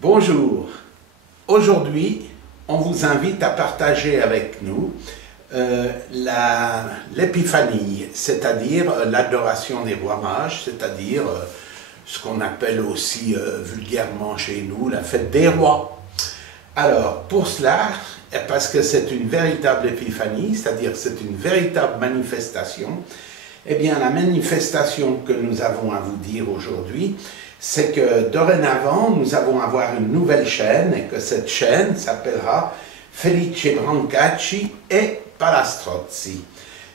Bonjour, aujourd'hui on vous invite à partager avec nous l'épiphanie, c'est-à-dire l'adoration des rois mages, c'est-à-dire ce qu'on appelle aussi vulgairement chez nous la fête des rois. Alors pour cela, parce que c'est une véritable épiphanie, c'est-à-dire c'est une véritable manifestation, eh bien la manifestation que nous avons à vous dire aujourd'hui, c'est que dorénavant, nous allons avoir une nouvelle chaîne et que cette chaîne s'appellera Felice Brancacci et Palastrozzi.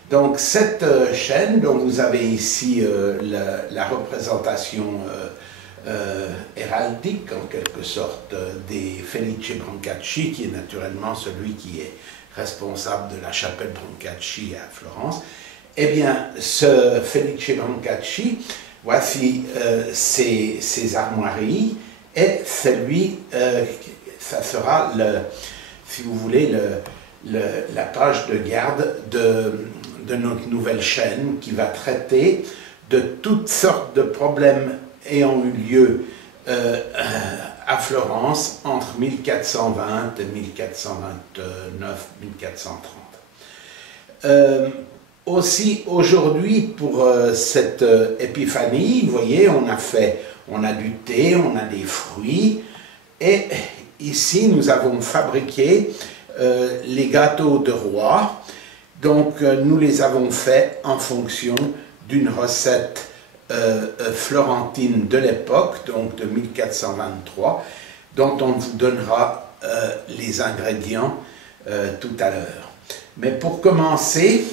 Donc cette chaîne dont vous avez ici la représentation héraldique en quelque sorte des Felice Brancacci, qui est naturellement celui qui est responsable de la chapelle Brancacci à Florence, eh bien ce Felice Brancacci, voici ses armoiries et celui, ça sera, si vous voulez, la page de garde de notre nouvelle chaîne qui va traiter de toutes sortes de problèmes ayant eu lieu à Florence entre 1420 et 1429-1430. Aussi aujourd'hui pour cette épiphanie, vous voyez, on a du thé, on a des fruits, et ici nous avons fabriqué les gâteaux de roi. Donc nous les avons faits en fonction d'une recette florentine de l'époque, donc de 1423, dont on vous donnera les ingrédients tout à l'heure. Mais pour commencer,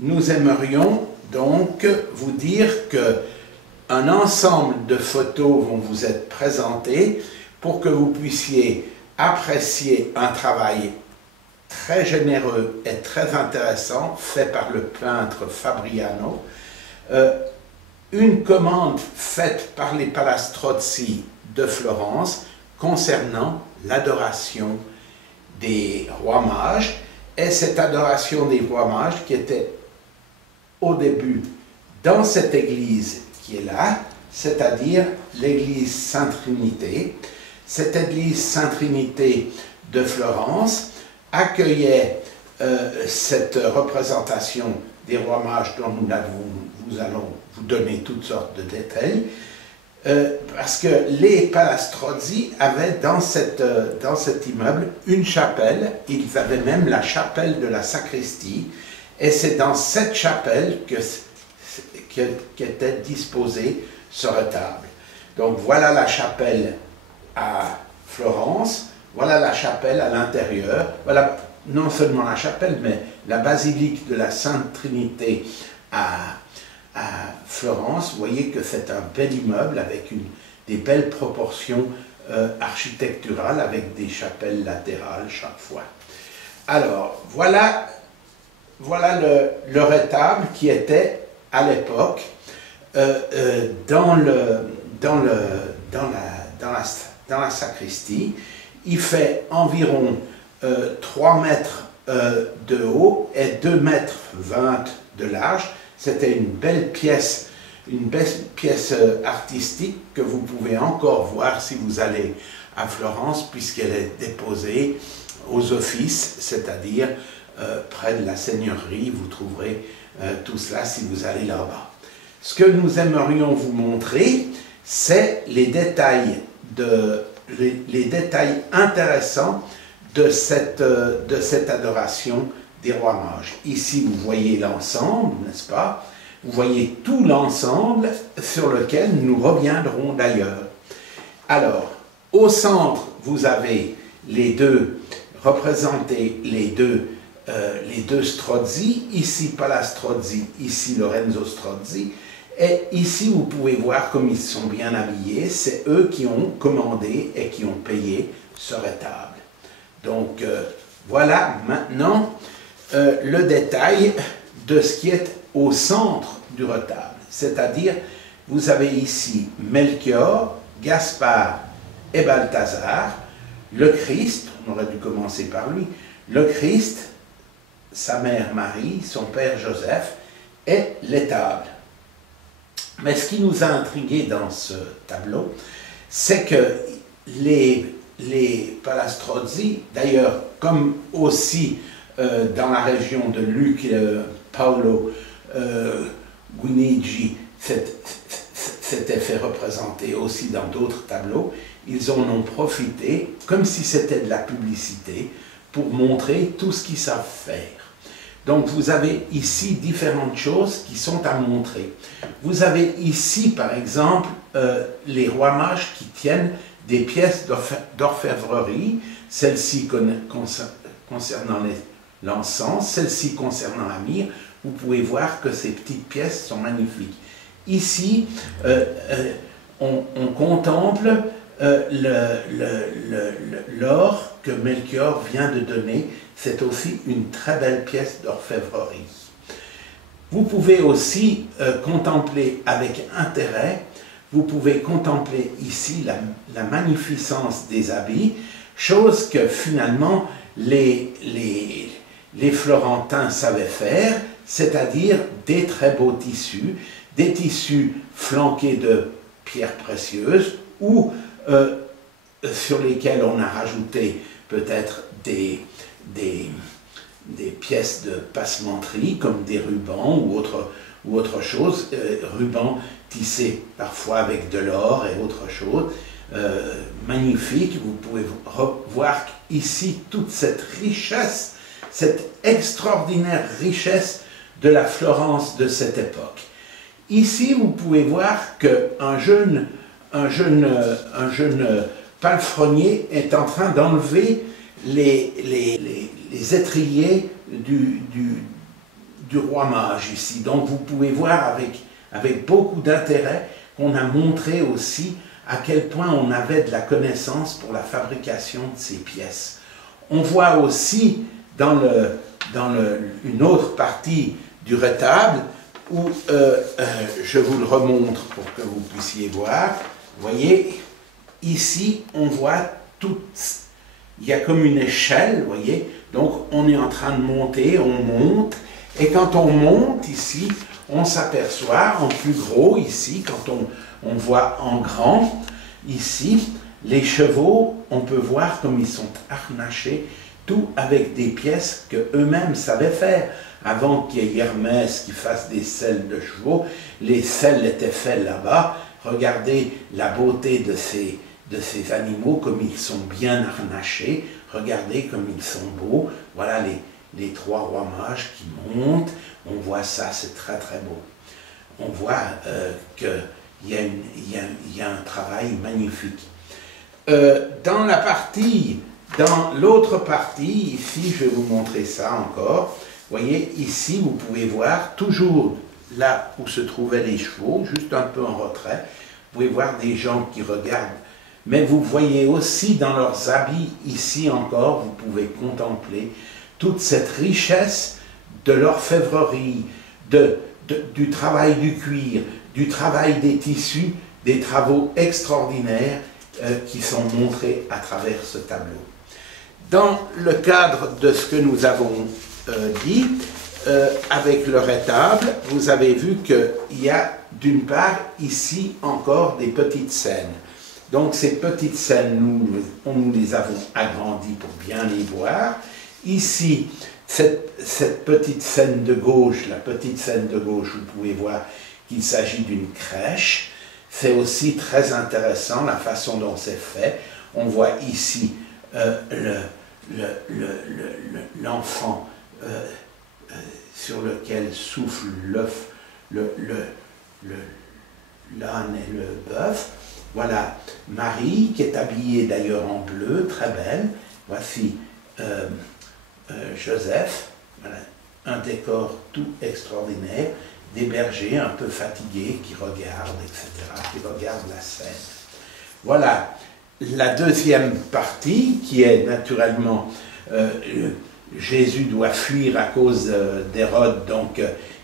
nous aimerions donc vous dire qu'un ensemble de photos vont vous être présentées pour que vous puissiez apprécier un travail très généreux et très intéressant fait par le peintre Fabriano, une commande faite par les Palastrozzi de Florence concernant l'adoration des rois mages, et cette adoration des rois mages qui était au début dans cette église qui est là, c'est-à-dire l'église Sainte-Trinité. Cette église Sainte-Trinité de Florence accueillait cette représentation des rois mages dont nous allons vous donner toutes sortes de détails, parce que les Palastrozzi avaient dans cet immeuble une chapelle, ils avaient même la chapelle de la sacristie, et c'est dans cette chapelle qu'était disposé ce retable. Donc voilà la chapelle à Florence, voilà la chapelle à l'intérieur, voilà non seulement la chapelle, mais la basilique de la Sainte Trinité à Florence. Vous voyez que c'est un bel immeuble avec des belles proportions architecturales, avec des chapelles latérales chaque fois. Alors, voilà le retable qui était à l'époque dans la sacristie. Il fait environ 3 mètres de haut et 2 mètres 20 de large. C'était une belle pièce artistique que vous pouvez encore voir si vous allez à Florence, puisqu'elle est déposée aux offices, c'est-à-dire près de la seigneurie. Vous trouverez tout cela si vous allez là-bas. Ce que nous aimerions vous montrer, c'est les détails intéressants de cette adoration des rois mages. Ici, vous voyez l'ensemble, n'est-ce pas? Vous voyez tout l'ensemble sur lequel nous reviendrons d'ailleurs. Alors, au centre, vous avez représentés les deux Strozzi, ici Palastrozzi, ici Lorenzo Strozzi, et ici vous pouvez voir comme ils sont bien habillés, c'est eux qui ont commandé et qui ont payé ce retable. Donc voilà maintenant le détail de ce qui est au centre du retable, c'est-à-dire vous avez ici Melchior, Gaspard et Balthazar, le Christ, on aurait dû commencer par lui, le Christ, sa mère Marie, son père Joseph et l'étable. Mais ce qui nous a intrigués dans ce tableau, c'est que les Palastrozzi, d'ailleurs, comme aussi dans la région de Lucques, Paolo Guinigi s'était fait représenter aussi dans d'autres tableaux, ils en ont profité, comme si c'était de la publicité, pour montrer tout ce qu'ils savent faire. Donc vous avez ici différentes choses qui sont à montrer. Vous avez ici, par exemple, les rois mages qui tiennent des pièces d'orfèvrerie, celle-ci concernant l'encens, celle-ci concernant la myrrhe. Vous pouvez voir que ces petites pièces sont magnifiques. Ici, on contemple l'or que Melchior vient de donner. C'est aussi une très belle pièce d'orfèvrerie. Vous pouvez aussi contempler avec intérêt, vous pouvez contempler ici la magnificence des habits, chose que finalement les Florentins savaient faire, c'est-à-dire des très beaux tissus, des tissus flanqués de pierres précieuses ou sur lesquels on a rajouté peut-être des pièces de passementerie comme des rubans ou autre chose, rubans tissés parfois avec de l'or et autre chose, magnifique. Vous pouvez voir ici toute cette richesse, cette extraordinaire richesse de la Florence de cette époque. Ici, vous pouvez voir qu'un jeune palefrenier est en train d'enlever les étriers du roi mage ici. Donc vous pouvez voir avec beaucoup d'intérêt qu'on a montré aussi à quel point on avait de la connaissance pour la fabrication de ces pièces. On voit aussi dans une autre partie du retable où je vous le remontre pour que vous puissiez voir. Vous voyez, ici on voit tout. Il y a comme une échelle, vous voyez, donc on est en train de monter, on monte, et quand on monte ici, on s'aperçoit en plus gros ici, quand on voit en grand, ici, les chevaux, on peut voir comme ils sont harnachés, tout avec des pièces qu'eux-mêmes savaient faire. Avant qu'il y ait Hermès qui fasse des selles de chevaux, les selles étaient faites là-bas. Regardez la beauté de ces animaux, comme ils sont bien harnachés, regardez comme ils sont beaux. Voilà les trois rois mages qui montent, on voit ça, c'est très très beau. On voit qu'il y a un travail magnifique. Dans l'autre partie, ici, je vais vous montrer ça encore. Vous voyez, ici, vous pouvez voir, toujours là où se trouvaient les chevaux, juste un peu en retrait, vous pouvez voir des gens qui regardent. Mais vous voyez aussi dans leurs habits, ici encore, vous pouvez contempler toute cette richesse de l'orfèvrerie, du travail du cuir, du travail des tissus, des travaux extraordinaires qui sont montrés à travers ce tableau. Dans le cadre de ce que nous avons dit, avec le retable, vous avez vu qu'il y a d'une part ici encore des petites scènes. Donc ces petites scènes, nous les avons agrandies pour bien les voir. Ici, cette petite scène de gauche, la petite scène de gauche, vous pouvez voir qu'il s'agit d'une crèche. C'est aussi très intéressant la façon dont c'est fait. On voit ici l'enfant sur lequel souffle l'œuf, l'âne et le bœuf. Voilà Marie qui est habillée d'ailleurs en bleu, très belle. Voici Joseph, voilà, un décor tout extraordinaire, des bergers un peu fatigués qui regardent, etc., qui regardent la scène. Voilà la deuxième partie qui est naturellement Jésus doit fuir à cause d'Hérode, donc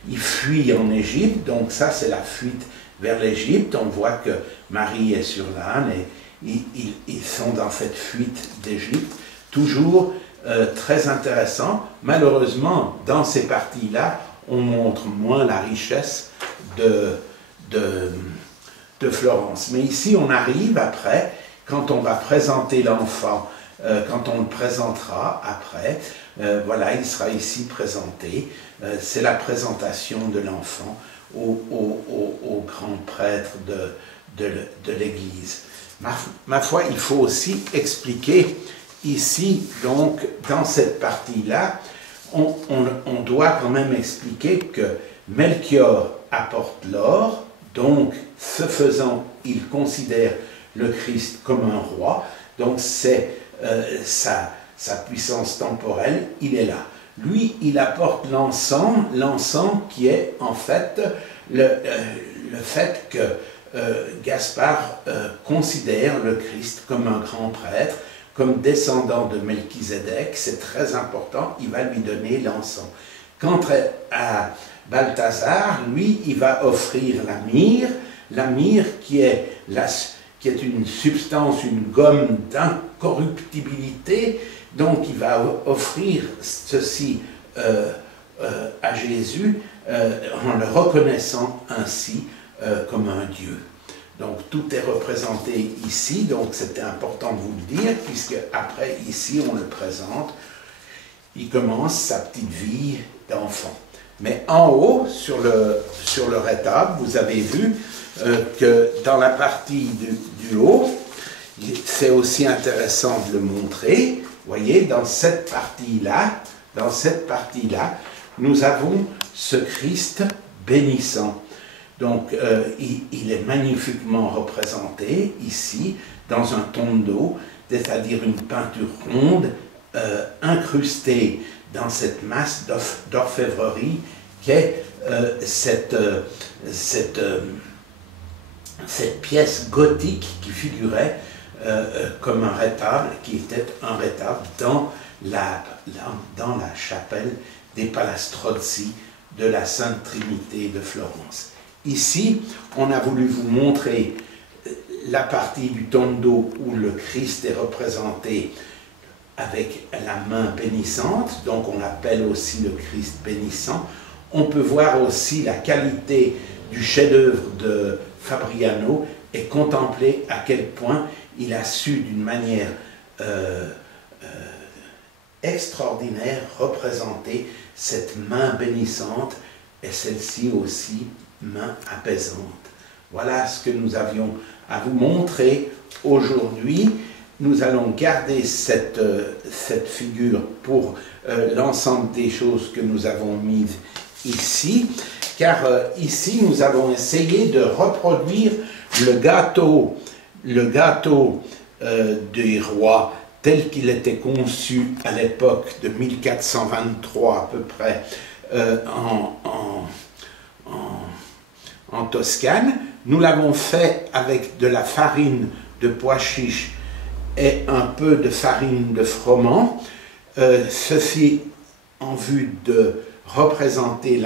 il fuit en Égypte, donc ça c'est la fuite vers l'Égypte. On voit que Marie est sur l'âne et ils sont dans cette fuite d'Égypte, toujours très intéressant. Malheureusement, dans ces parties-là, on montre moins la richesse de Florence. Mais ici, on arrive après, quand on va présenter l'enfant, quand on le présentera après, voilà, il sera ici présenté. C'est la présentation de l'enfant au grand prêtre de l'Église. Ma foi, il faut aussi expliquer ici, donc, dans cette partie-là, on doit quand même expliquer que Melchior apporte l'or, donc, ce faisant, il considère le Christ comme un roi, donc c'est sa puissance temporelle, il est là. Lui, il apporte l'encens qui est en fait le fait que Gaspard considère le Christ comme un grand prêtre, comme descendant de Melchizedek, c'est très important, il va lui donner l'encens. Quant à Balthazar, lui, il va offrir la myrrhe qui est une substance, une gomme d'incorruptibilité, donc il va offrir ceci à Jésus en le reconnaissant ainsi comme un Dieu. Donc tout est représenté ici, donc c'était important de vous le dire, puisque après ici on le présente, il commence sa petite vie d'enfant. Mais en haut, sur le rétable, vous avez vu que dans la partie du haut, c'est aussi intéressant de le montrer. Vous voyez, dans cette partie-là, nous avons ce Christ bénissant. Donc, il est magnifiquement représenté ici, dans un tondo, c'est-à-dire une peinture ronde, incrustée dans cette masse d'orfèvrerie qu'est cette pièce gothique qui figurait comme un rétable, qui était un rétable dans la chapelle des Palastrozzi de la Sainte Trinité de Florence. Ici, on a voulu vous montrer la partie du tondo où le Christ est représenté avec la main bénissante, donc on l'appelle aussi le Christ bénissant. On peut voir aussi la qualité du chef-d'œuvre de Fabriano et contempler à quel point il a su d'une manière extraordinaire représenter cette main bénissante et celle-ci aussi main apaisante. Voilà ce que nous avions à vous montrer aujourd'hui. Nous allons garder cette figure pour l'ensemble des choses que nous avons mises ici, car ici nous avons essayé de reproduire le gâteau des rois tel qu'il était conçu à l'époque de 1423 à peu près en Toscane. Nous l'avons fait avec de la farine de pois chiche et un peu de farine de froment, ceci en vue de représenter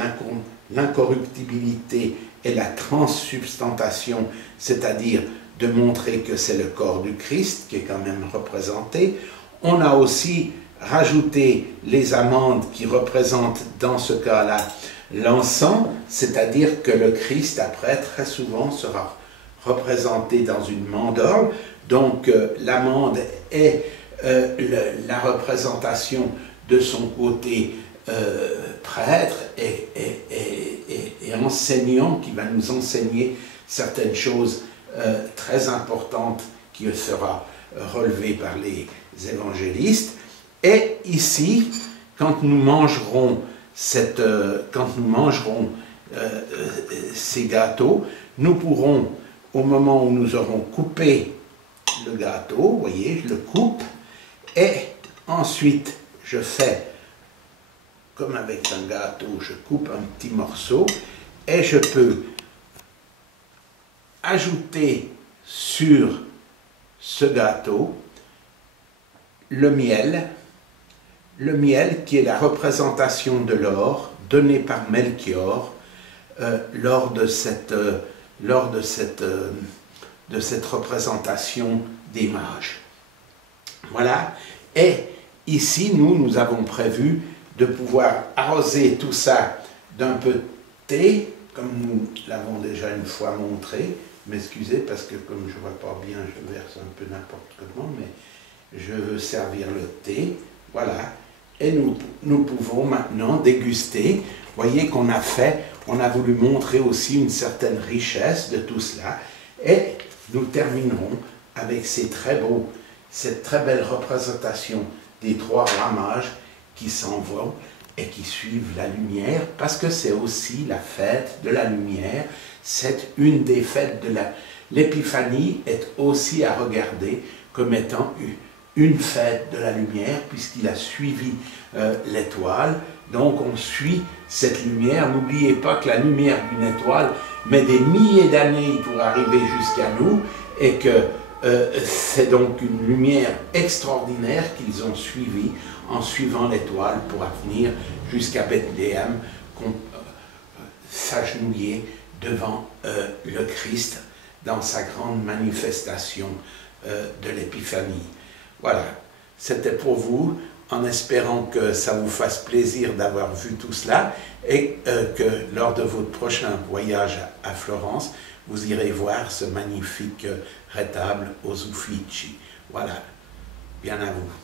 l'incorruptibilité et la transsubstantation, c'est-à-dire de montrer que c'est le corps du Christ qui est quand même représenté. On a aussi rajouté les amandes qui représentent dans ce cas-là l'encens, c'est-à-dire que le Christ après très souvent sera représenté dans une mandorle. Donc l'amande est la représentation de son côté prêtre et enseignant, qui va nous enseigner certaines choses très importantes qui sera relevées par les évangélistes. Et ici, quand nous mangerons ces gâteaux, nous pourrons, au moment où nous aurons coupé le gâteau, vous voyez, je le coupe, et ensuite je fais, comme avec un gâteau, je coupe un petit morceau, et je peux ajouter sur ce gâteau le miel qui est la représentation de l'or donné par Melchior lors de cette représentation des mages. Voilà, et ici nous avons prévu de pouvoir arroser tout ça d'un peu de thé, comme nous l'avons déjà une fois montré. m'excuser parce que comme je ne vois pas bien, je verse un peu n'importe comment, mais je veux servir le thé. Voilà. Et nous pouvons maintenant déguster. Voyez qu'on a fait, on a voulu montrer aussi une certaine richesse de tout cela. Et nous terminerons avec cette très belle représentation des trois rois mages qui s'en vont et qui suivent la lumière, parce que c'est aussi la fête de la lumière. C'est une des fêtes de l'épiphanie est aussi à regarder comme étant une fête de la lumière, puisqu'il a suivi l'étoile. Donc on suit cette lumière. N'oubliez pas que la lumière d'une étoile met des milliers d'années pour arriver jusqu'à nous, et que c'est donc une lumière extraordinaire qu'ils ont suivie en suivant l'étoile pour venir jusqu'à Bethléem, s'agenouiller devant le Christ dans sa grande manifestation de l'épiphanie. Voilà, c'était pour vous, en espérant que ça vous fasse plaisir d'avoir vu tout cela, et que lors de votre prochain voyage à Florence, vous irez voir ce magnifique rétable aux Uffizi. Voilà, bien à vous.